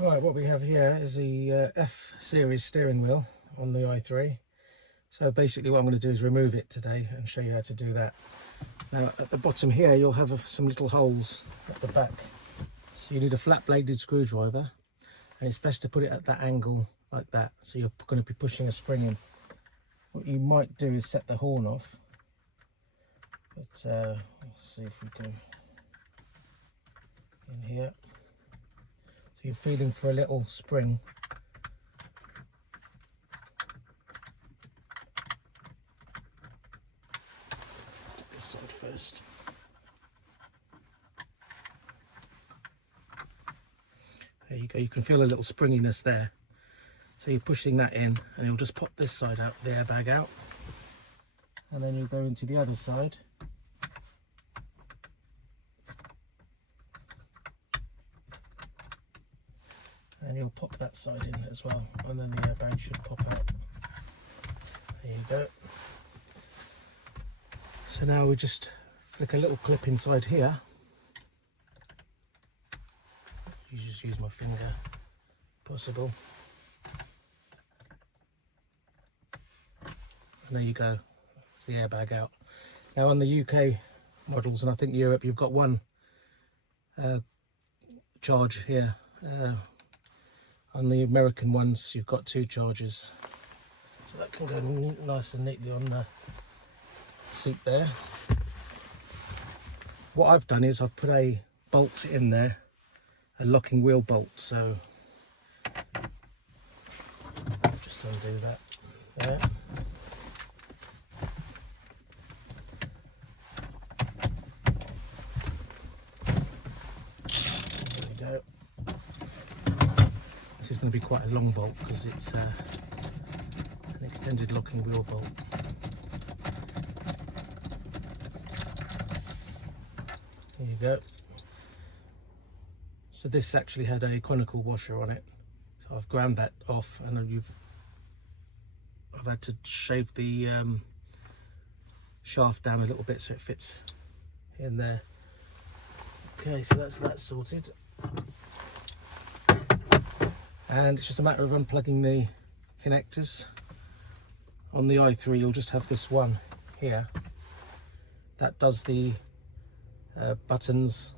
Right, what we have here is the F series steering wheel on the i3. So basically what I'm going to do is remove it today and show you how to do that. Now at the bottom here you'll have some little holes at the back. So you need a flat bladed screwdriver, and it's best to put it at that angle like that. So you're going to be pushing a spring in. What you might do is set the horn off. But let's see if we go in here. So you're feeling for a little spring. This side first. There you go, you can feel a little springiness there. So you're pushing that in, and you'll just pop this side out, the airbag out. And then you'll go into the other side. And you'll pop that side in as well, and then the airbag should pop out. There you go. So now we just flick a little clip inside here. You just use my finger, possible. And there you go, it's the airbag out. Now on the UK models, and I think Europe, you've got one charge here. On the American ones, you've got two charges. So that can go nice and neatly on the seat there. What I've done is I've put a bolt in there, a locking wheel bolt. So just undo that there. There we go. This is going to be quite a long bolt because it's an extended locking wheel bolt. There you go. So this actually had a conical washer on it, so I've ground that off, and I've had to shave the shaft down a little bit so it fits in there. Okay, so that's that sorted. And it's just a matter of unplugging the connectors. On the i3 you'll just have this one here that does the buttons,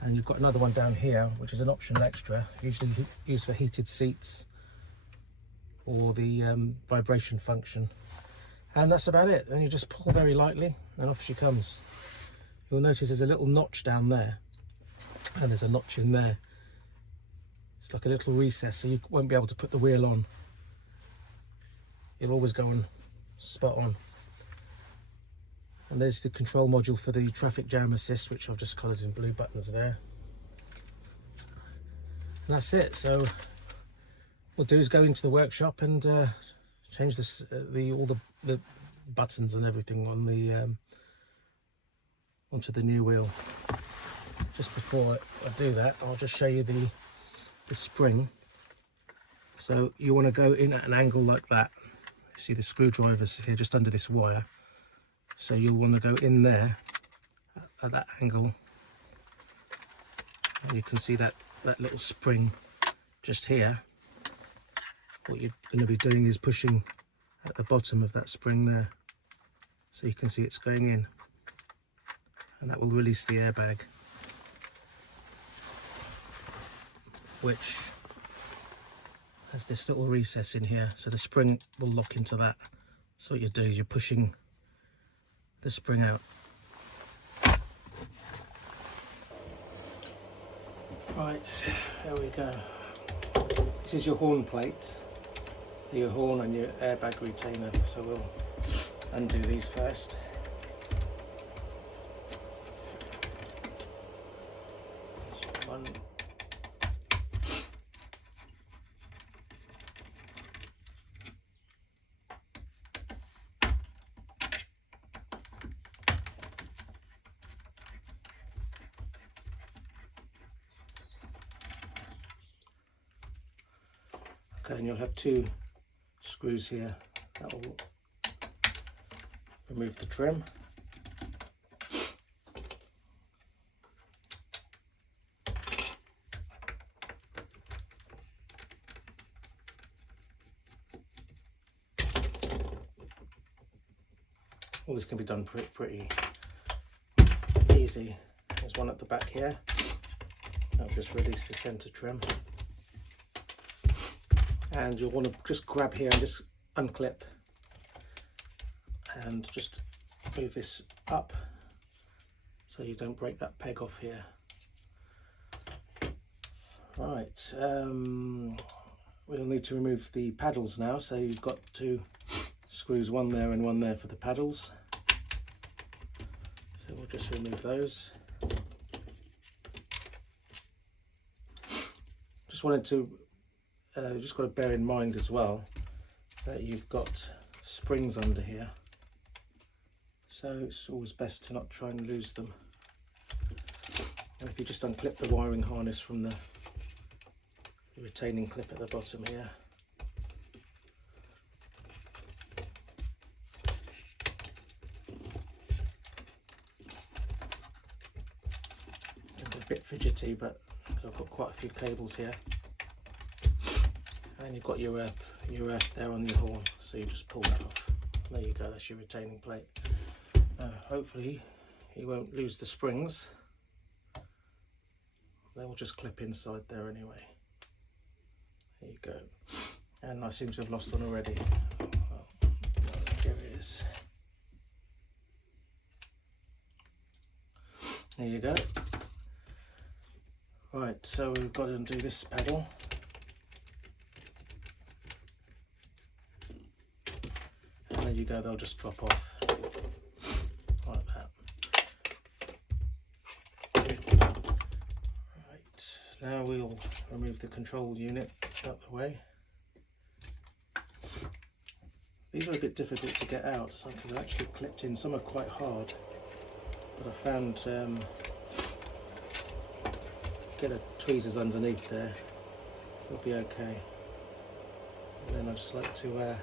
and you've got another one down here which is an optional extra, usually used for heated seats or the vibration function. And that's about it. Then you just pull very lightly and off she comes. You'll notice there's a little notch down there, and there's a notch in there. It's like a little recess, so you won't be able to put the wheel on. It'll always go on spot on. And there's the control module for the traffic jam assist, which I've just coloured in blue buttons there. And that's it. So what we'll do is go into the workshop and change this, all the buttons and everything on the onto the new wheel. Just before I do that, I'll just show you the spring. So you want to go in at an angle like that. You see the screwdrivers here just under this wire, so you'll want to go in there at that angle, and you can see that little spring just here. What you're going to be doing is pushing at the bottom of that spring there, so you can see it's going in, and that will release the airbag, which has this little recess in here, so the spring will lock into that. So what you do is you're pushing the spring out. Right, there we go. This is your horn plate, your horn and your airbag retainer. So we'll undo these first. One. Okay, and you'll have two screws here that will remove the trim. All this can be done pretty easy. There's one at the back here. I'll just release the centre trim. And you'll want to just grab here and just unclip and just move this up so you don't break that peg off here. Right, we'll need to remove the paddles now, so you've got two screws, one there and one there for the paddles. So we'll just remove those. Just wanted to, you just got to bear in mind as well that you've got springs under here, so it's always best to not try and lose them. And if you just unclip the wiring harness from the retaining clip at the bottom here, it's a bit fidgety, but I've got quite a few cables here. And you've got your earth there on your horn, so you just pull that off. There you go, that's your retaining plate. Hopefully you won't lose the springs. They will just clip inside there anyway. There you go. And I seem to have lost one already. Well, here it is. There you go. Right, so we've got to undo this pedal. And there you go, they'll just drop off like that. Right, now we'll remove the control unit out the way. These are a bit difficult to get out, so they're actually clipped in. Some are quite hard, but I found get a tweezers underneath there, it'll be okay. And then I just like to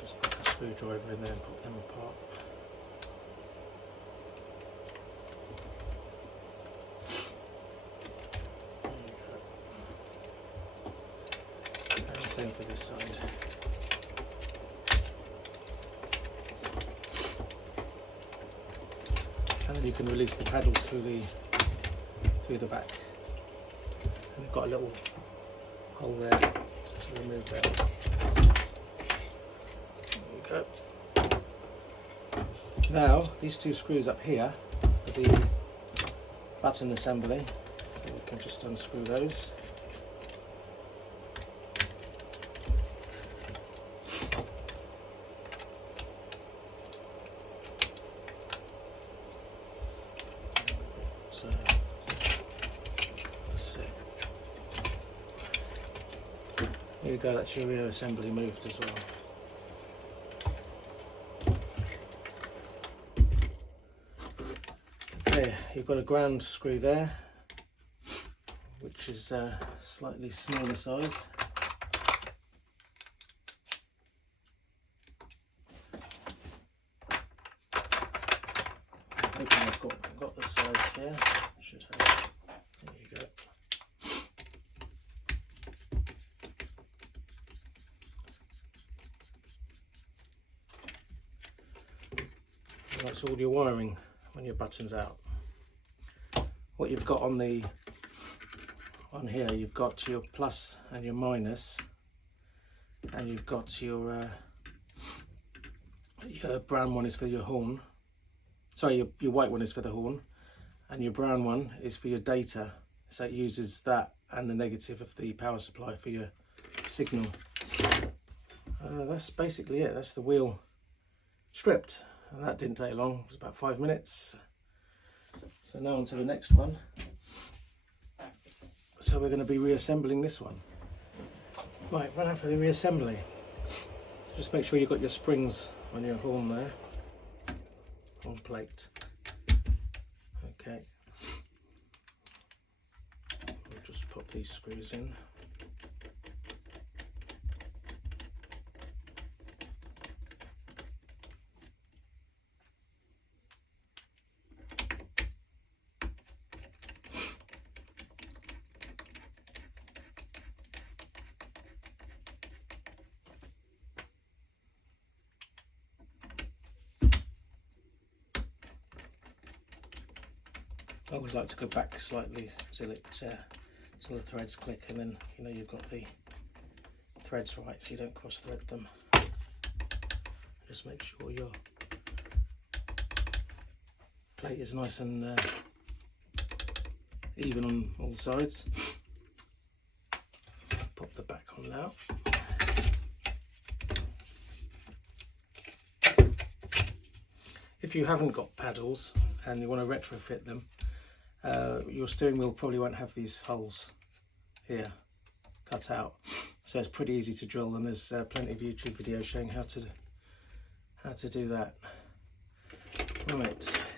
just put a screwdriver in there and put them apart. There you go. And same for this side. And then you can release the paddles through the back. And you've got a little hole there to remove that. There you go. Now these two screws up here for the button assembly, so you can just unscrew those. There you go, that's your rear assembly moved as well. Okay, you've got a ground screw there, which is a slightly smaller size. I'm hoping I've got the size here. Should have. There you go. That's all your wiring when your button's out. What you've got on here, you've got your plus and your minus, and you've got your brown one is for your horn. Sorry, your white one is for the horn, and your brown one is for your data. So it uses that and the negative of the power supply for your signal. That's basically it. That's the wheel stripped. And that didn't take long, it was about 5 minutes. So now on to the next one. So we're going to be reassembling this one. Right, run out for the reassembly. So just make sure you've got your springs on your horn there, on plate. Okay. We'll just pop these screws in. I always like to go back slightly till the threads click, and then you know you've got the threads right, so you don't cross thread them. Just make sure your plate is nice and even on all sides. Pop the back on now. If you haven't got paddles and you want to retrofit them, your steering wheel probably won't have these holes here cut out, so it's pretty easy to drill, and there's plenty of YouTube videos showing how to do that. Right.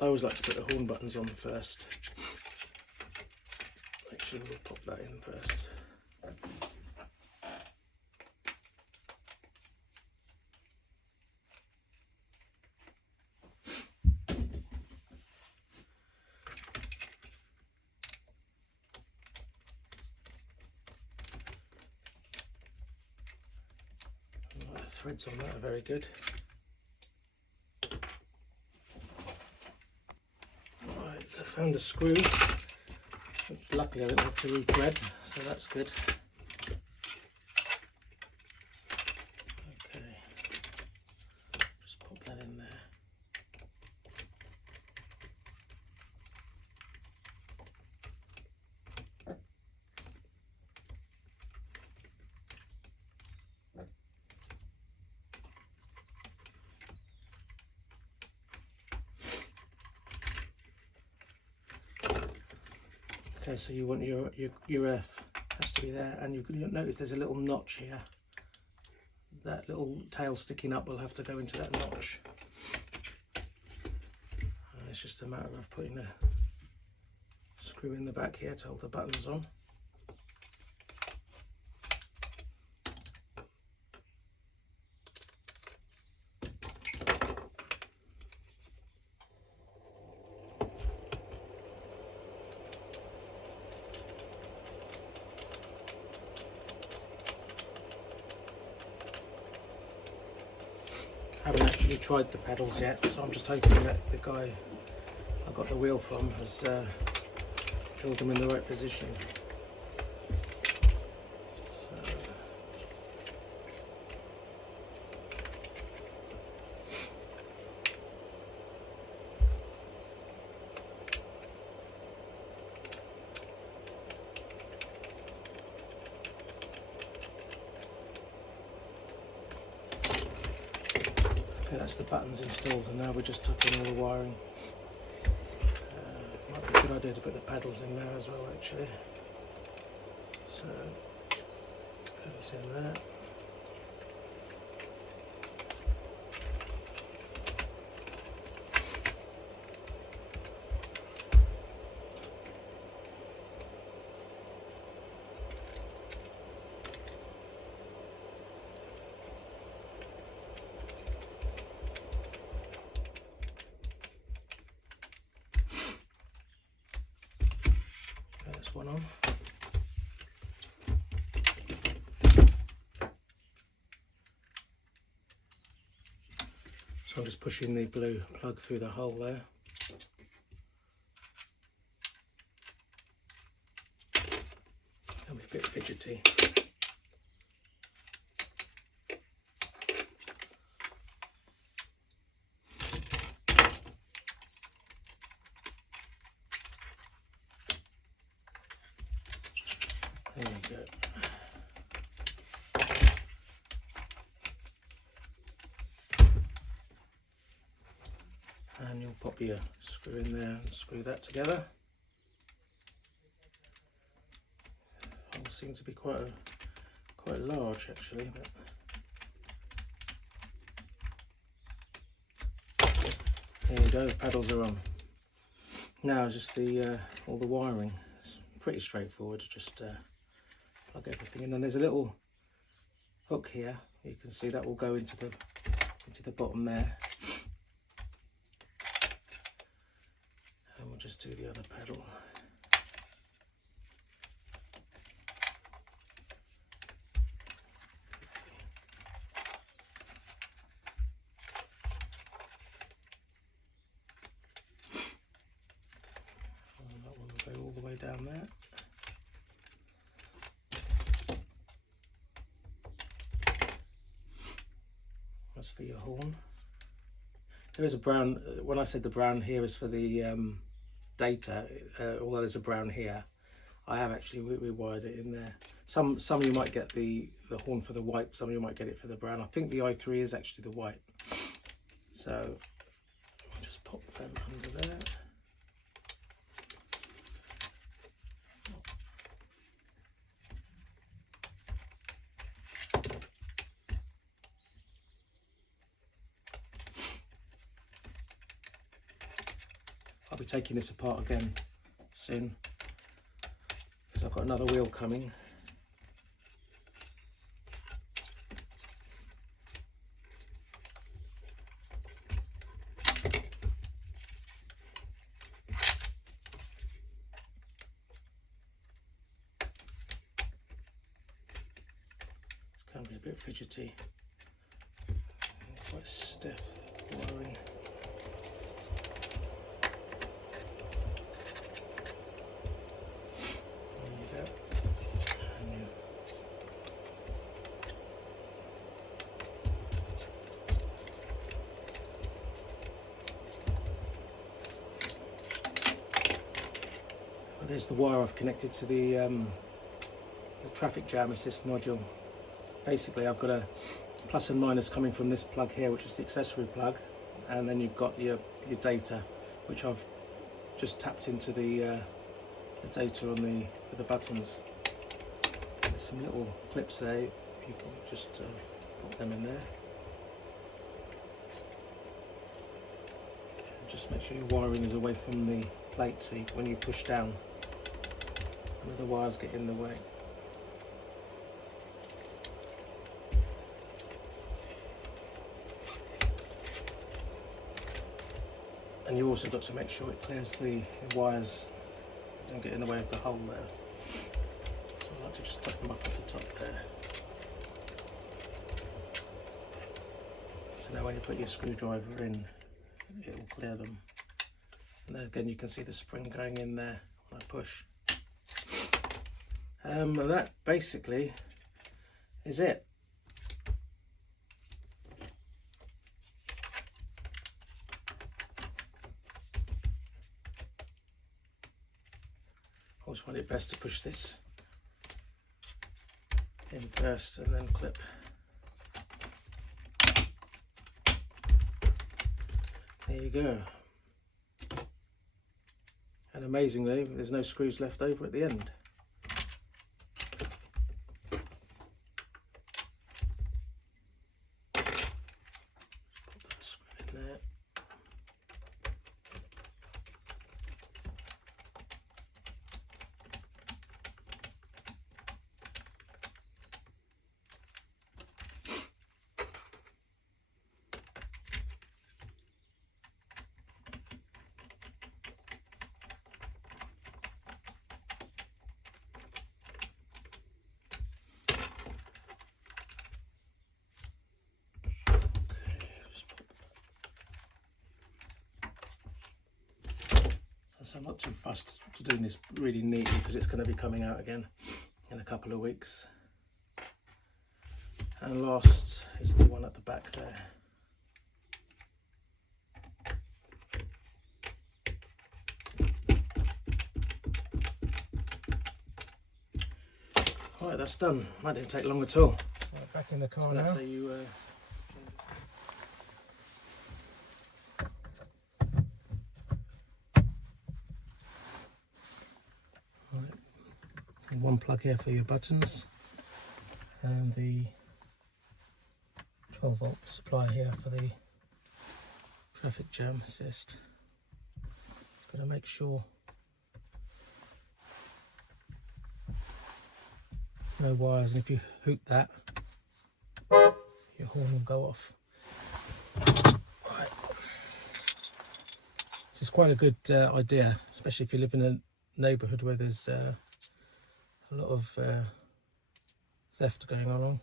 I always like to put the horn buttons on first. Actually, we'll pop that in first. The threads on that are very good. Right, so I found a screw. Luckily I don't have to re-thread, so that's good. Okay, just pop that in there. Okay, so you want your earth has to be there, and you'll notice there's a little notch here. That little tail sticking up will have to go into that notch. And it's just a matter of putting a screw in the back here to hold the buttons on. I haven't actually tried the pedals yet, so I'm just hoping that the guy I got the wheel from has drilled them in the right position. Okay, that's the buttons installed, and now we're just tucking all the wiring. Might be a good idea to put the paddles in there as well, actually. So, goes in there. That's one on. So I'm just pushing the blue plug through the hole there. That'll be a bit fidgety. There you go. And you'll pop your screw in there and screw that together. Hole seems to be quite large actually, but there you go. The paddles are on. Now just the all the wiring. It's pretty straightforward. Just plug everything in, and there's a little hook here. You can see that will go into the bottom there. And we'll just do the other pedal. way down there. That's for your horn. There is a brown, when I said the brown here is for the data, although there's a brown here, I have actually rewired it in there. Some you might get the horn for the white, some you might get it for the brown. I think the i3 is actually the white. So I'll just pop them under there. I'll be taking this apart again soon because I've got another wheel coming. It's going to be a bit fidgety, quite stiff wiring. There's the wire I've connected to the traffic jam assist module. Basically I've got a plus and minus coming from this plug here, which is the accessory plug, and then you've got your data, which I've just tapped into the data on the buttons. There's some little clips there, you can just put them in there. And just make sure your wiring is away from the plate, so when you push down, none of the wires get in the way. And you also got to make sure it clears the wires, don't get in the way of the hole there. So I like to just tuck them up at the top there. So now when you put your screwdriver in, it will clear them. And then again you can see the spring going in there when I push. And that basically is it. I always find it best to push this in first and then clip. There you go. And amazingly, there's no screws left over at the end. So I'm not too fussed to doing this really neatly because it's going to be coming out again in a couple of weeks. And last is the one at the back there. Right, that's done. That didn't take long at all. Right, back in the car now. That's how you one plug here for your buttons and the 12-volt supply here for the traffic jam assist. Got to make sure no wires, and if you hook that, your horn will go off. Right. This is quite a good idea, especially if you live in a neighbourhood where there's a lot of theft going on.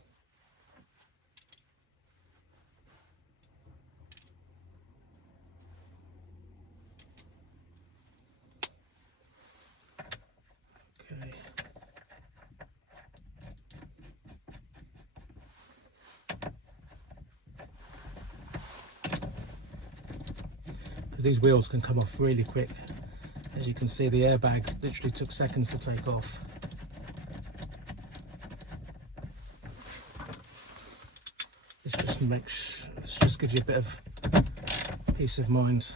because these wheels can come off really quick. As you can see, the airbag literally took seconds to take off. This just gives you a bit of peace of mind,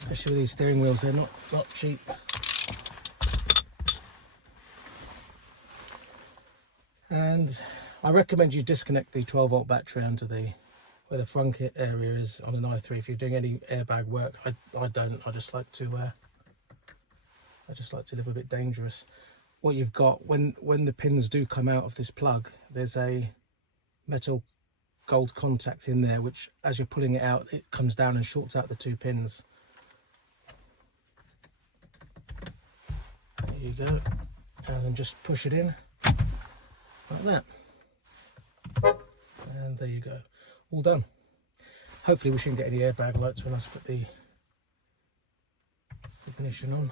especially with these steering wheels. They're not cheap. And I recommend you disconnect the 12-volt battery under where the front area is on an i3 if you're doing any airbag work. I don't. I just like to live a bit dangerous. What you've got when the pins do come out of this plug, there's a metal gold contact in there, which as you're pulling it out, it comes down and shorts out the 2 pins. There you go. And then just push it in like that. And there you go. All done. Hopefully we shouldn't get any airbag lights when I put the ignition on.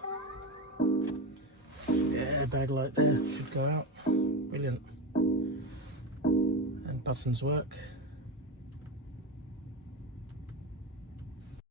So the airbag light there should go out. Brilliant. And buttons work.